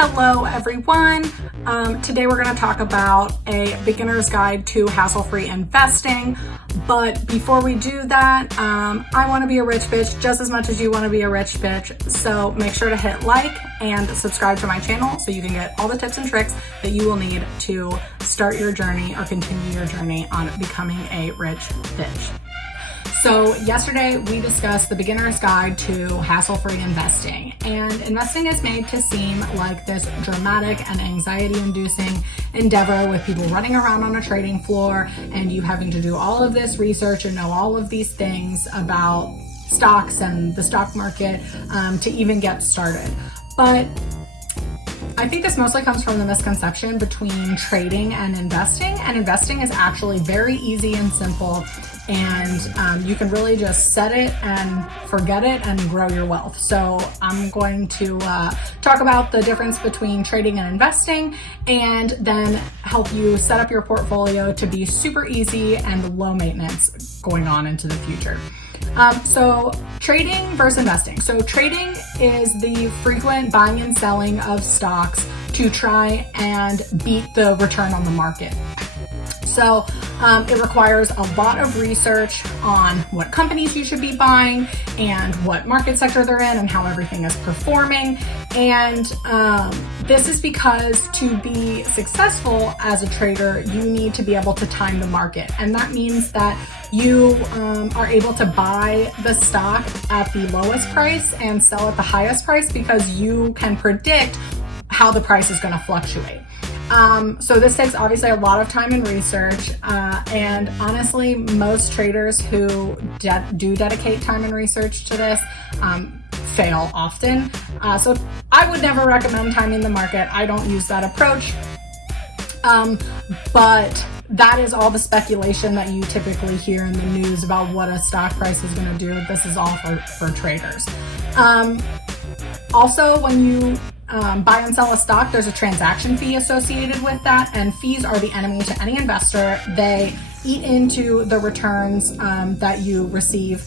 Hello everyone. Today we're going to talk about a beginner's guide to hassle-free investing. But before we do that, I want to be a rich bitch just as much as you want to be a rich bitch. So make sure to hit like and subscribe to my channel so you can get all the tips and tricks that you will need to start your journey or continue your journey on becoming a rich bitch. So yesterday we discussed the beginner's guide to hassle-free investing, and investing is made to seem like this dramatic and anxiety-inducing endeavor with people running around on a trading floor and you having to do all of this research and know all of these things about stocks and the stock market to even get started. But I think this mostly comes from the misconception between trading and investing is actually very easy and simple, and you can really just set it and forget it and grow your wealth. So I'm going to talk about the difference between trading and investing, and then help you set up your portfolio to be super easy and low maintenance going on into the future. So trading versus investing. So trading is the frequent buying and selling of stocks to try and beat the return on the market. So it requires a lot of research on what companies you should be buying and what market sector they're in and how everything is performing. And this is because to be successful as a trader, you need to be able to time the market. And that means that you are able to buy the stock at the lowest price and sell at the highest price because you can predict how the price is going to fluctuate. So this takes obviously a lot of time and research, and honestly, most traders who do dedicate time and research to this fail often. So I would never recommend timing the market. I don't use that approach, but that is all the speculation that you typically hear in the news about what a stock price is going to do. This is all for traders. Also, when you buy and sell a stock, there's a transaction fee associated with that, and fees are the enemy to any investor. They eat into the returns that you receive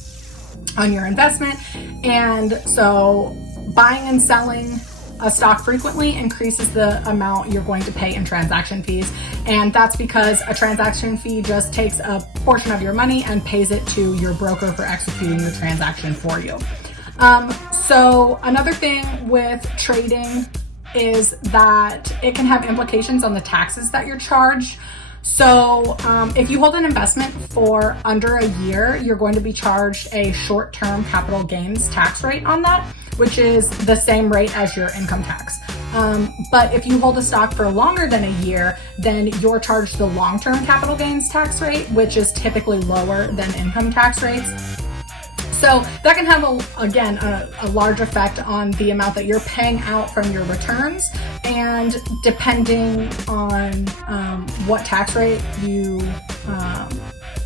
on your investment, and so buying and selling a stock frequently increases the amount you're going to pay in transaction fees, and that's because a transaction fee just takes a portion of your money and pays it to your broker for executing the transaction for you. So another thing with trading is that it can have implications on the taxes that you're charged. So if you hold an investment for under a year, you're going to be charged a short-term capital gains tax rate on that, which is the same rate as your income tax. But if you hold a stock for longer than a year, then you're charged the long-term capital gains tax rate, which is typically lower than income tax rates. So that can have, a large effect on the amount that you're paying out from your returns. And depending on what tax rate you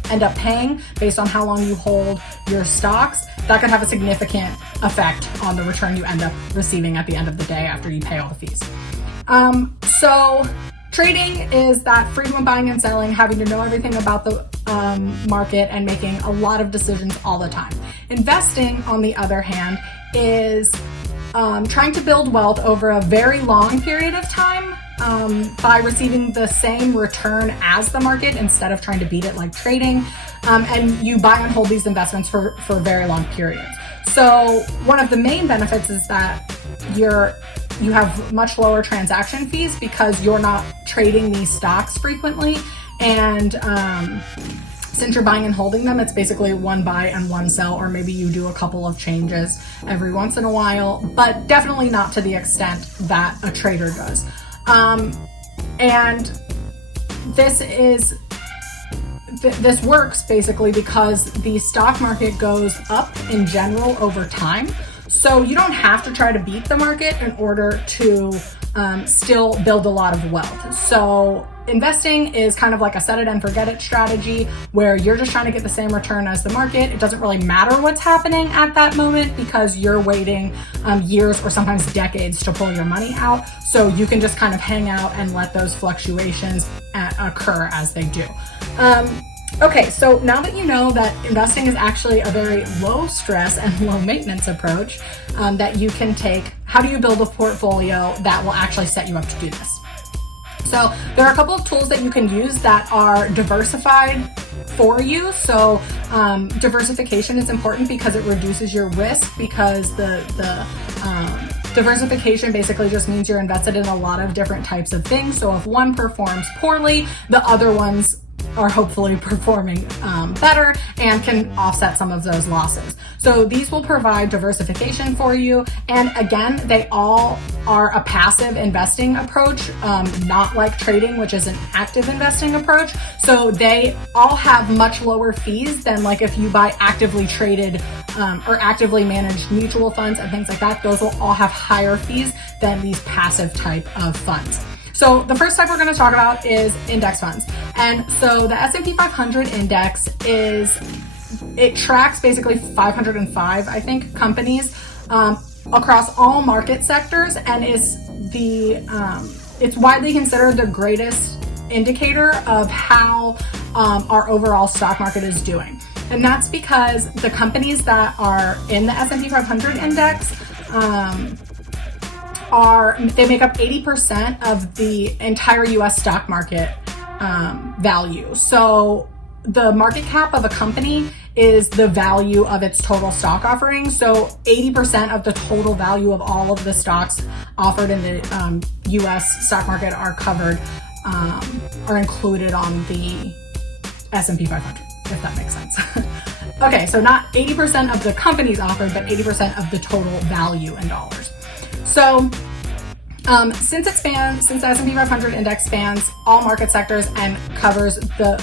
end up paying based on how long you hold your stocks, that could have a significant effect on the return you end up receiving at the end of the day after you pay all the fees. So trading is that frequent buying and selling, having to know everything about the market and making a lot of decisions all the time. Investing, on the other hand, is trying to build wealth over a very long period of time by receiving the same return as the market instead of trying to beat it like trading. And you buy and hold these investments for very long periods. So one of the main benefits is that you have much lower transaction fees because you're not trading these stocks frequently. And since you're buying and holding them, it's basically one buy and one sell, or maybe you do a couple of changes every once in a while, but definitely not to the extent that a trader does. And this works basically because the stock market goes up in general over time. So you don't have to try to beat the market in order to still build a lot of wealth. So investing is kind of like a set it and forget it strategy where you're just trying to get the same return as the market. It doesn't really matter what's happening at that moment because you're waiting years or sometimes decades to pull your money out. So you can just kind of hang out and let those fluctuations occur as they do. Okay, so now that you know that investing is actually a very low stress and low maintenance approach that you can take, how do you build a portfolio that will actually set you up to do this? So there are a couple of tools that you can use that are diversified for you. So diversification is important because it reduces your risk, because the diversification basically just means you're invested in a lot of different types of things. So if one performs poorly, the other ones are hopefully performing better and can offset some of those losses. So these will provide diversification for you. And again, they all are a passive investing approach, not like trading, which is an active investing approach. So they all have much lower fees than like if you buy actively traded or actively managed mutual funds and things like that. Those will all have higher fees than these passive type of funds. So the first type we're going to talk about is index funds. And so the S&P 500 index it tracks basically 505, I think, companies across all market sectors, and it's widely considered the greatest indicator of how our overall stock market is doing. And that's because the companies that are in the S&P 500 index they make up 80% of the entire US stock market value. So the market cap of a company is the value of its total stock offering. So 80% of the total value of all of the stocks offered in the US stock market are covered, are included on the S&P 500, if that makes sense. Okay, so not 80% of the companies offered, but 80% of the total value in dollars. So since the S&P 500 index spans all market sectors and covers the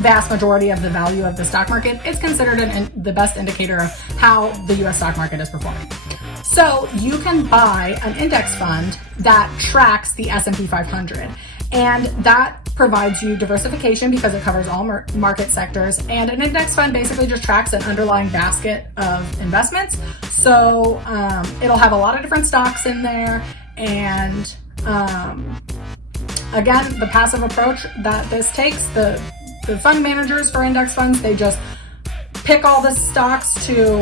vast majority of the value of the stock market, it's considered the best indicator of how the US stock market is performing. So you can buy an index fund that tracks the S&P 500, and that provides you diversification because it covers all market sectors. And an index fund basically just tracks an underlying basket of investments. So it'll have a lot of different stocks in there. And again, the passive approach that this takes, the fund managers for index funds, they just pick all the stocks to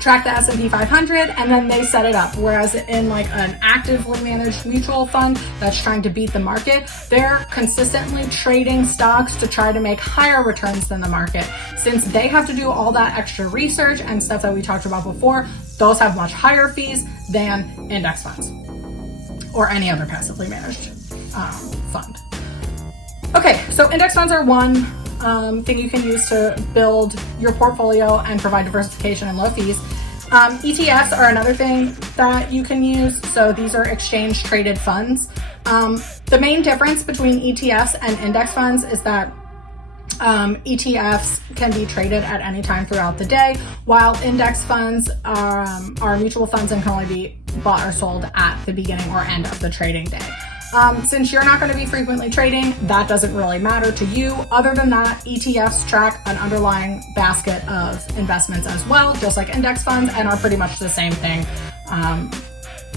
track the S&P 500, and then they set it up. Whereas in like an actively managed mutual fund that's trying to beat the market, they're consistently trading stocks to try to make higher returns than the market. Since they have to do all that extra research and stuff that we talked about before, those have much higher fees than index funds or any other passively managed fund. Okay, so index funds are one thing you can use to build your portfolio and provide diversification and low fees. ETFs are another thing that you can use. So these are exchange traded funds. The main difference between ETFs and index funds is that ETFs can be traded at any time throughout the day, while index funds are mutual funds and can only be bought or sold at the beginning or end of the trading day. Since you're not going to be frequently trading, that doesn't really matter to you. Other than that, ETFs track an underlying basket of investments as well, just like index funds, and are pretty much the same thing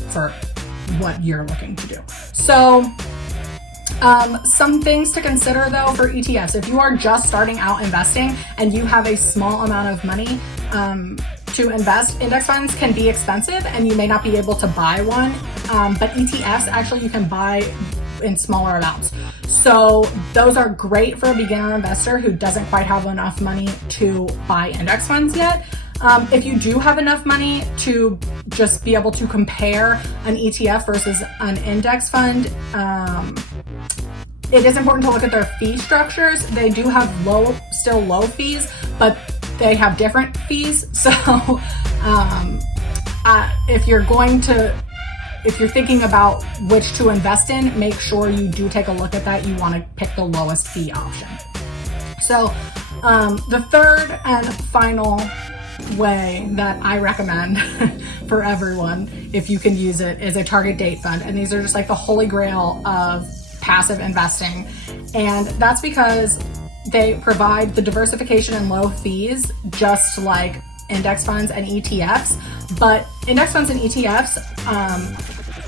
for what you're looking to do. So some things to consider though for ETFs. If you are just starting out investing and you have a small amount of money to invest, index funds can be expensive and you may not be able to buy one, but ETFs actually you can buy in smaller amounts. So those are great for a beginner investor who doesn't quite have enough money to buy index funds yet. If you do have enough money to just be able to compare an ETF versus an index fund, it is important to look at their fee structures. They do have still low fees, but they have different fees. So if you're thinking about which to invest in, make sure you do take a look at that. You want to pick the lowest fee option. So the third and final way that I recommend for everyone, if you can use it, is a target date fund. And these are just like the holy grail of passive investing. And that's because they provide the diversification and low fees, just like index funds and ETFs. But index funds and ETFs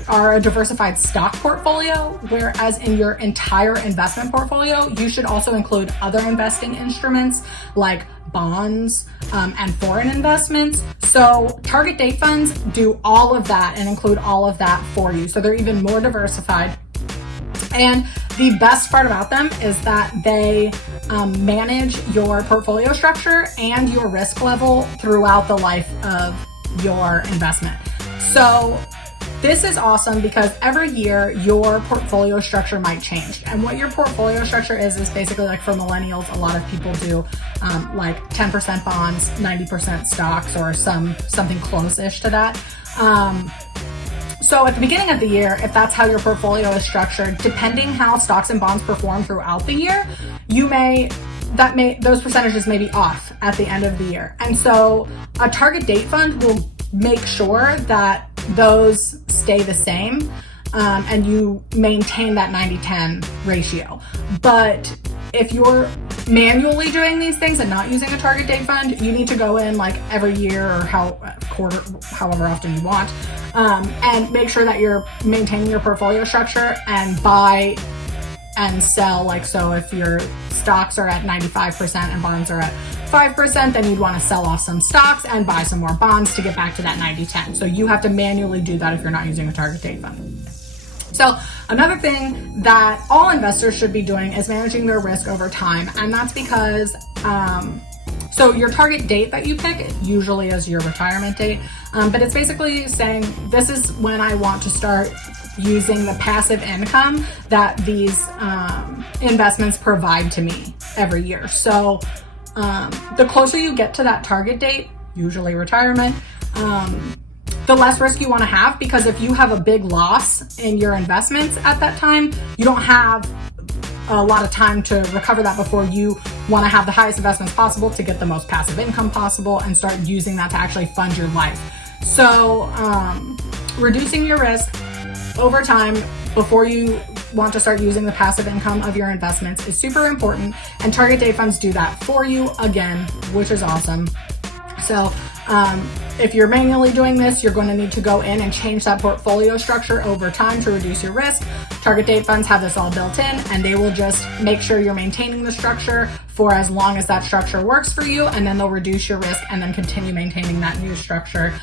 are a diversified stock portfolio, whereas in your entire investment portfolio, you should also include other investing instruments like bonds and foreign investments. So target date funds do all of that and include all of that for you. So they're even more diversified. And the best part about them is that they manage your portfolio structure and your risk level throughout the life of your investment. So this is awesome because every year your portfolio structure might change. And what your portfolio structure is basically, like, for millennials, a lot of people do like 10% bonds, 90% stocks, or something close-ish to that. So at the beginning of the year, if that's how your portfolio is structured, depending how stocks and bonds perform throughout the year, those percentages may be off at the end of the year. And so a target date fund will make sure that those stay the same and you maintain that 90-10 ratio. But if you're manually doing these things and not using a target date fund, you need to go in like every year or however often you want, and make sure that you're maintaining your portfolio structure and buy and sell. Like, so if your stocks are at 95% and bonds are at 5%, then you'd want to sell off some stocks and buy some more bonds to get back to that 90-10. So you have to manually do that if you're not using a target date fund. So another thing that all investors should be doing is managing their risk over time. And that's because, so your target date that you pick usually is your retirement date. But it's basically saying, this is when I want to start using the passive income that these investments provide to me every year. So the closer you get to that target date, usually retirement, the less risk you want to have, because if you have a big loss in your investments at that time, you don't have a lot of time to recover that before you want to have the highest investments possible to get the most passive income possible and start using that to actually fund your life. So reducing your risk over time before you want to start using the passive income of your investments is super important, and target date funds do that for you again, which is awesome. So if you're manually doing this, you're going to need to go in and change that portfolio structure over time to reduce your risk. Target date funds have this all built in, and they will just make sure you're maintaining the structure for as long as that structure works for you, and then they'll reduce your risk and then continue maintaining that new structure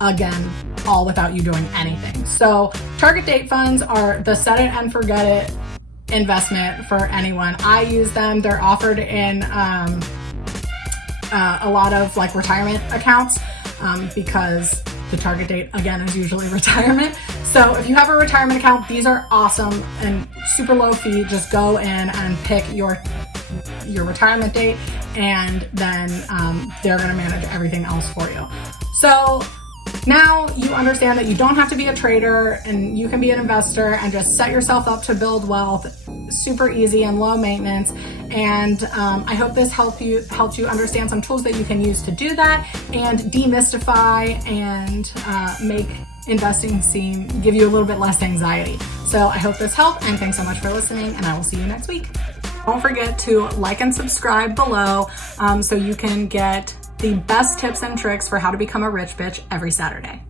again, all without you doing anything. So target date funds are the set it and forget it investment for anyone. I use them. They're offered in a lot of like retirement accounts because the target date again is usually retirement. So if you have a retirement account, these are awesome and super low fee. Just go in and pick your retirement date, and then they're going to manage everything else for you. So now you understand that you don't have to be a trader, and you can be an investor and just set yourself up to build wealth. Super easy and low maintenance. And I hope this helped you understand some tools that you can use to do that and demystify and make investing give you a little bit less anxiety. So I hope this helped, and thanks so much for listening, and I will see you next week. Don't forget to like and subscribe below so you can get the best tips and tricks for how to become a rich bitch every Saturday.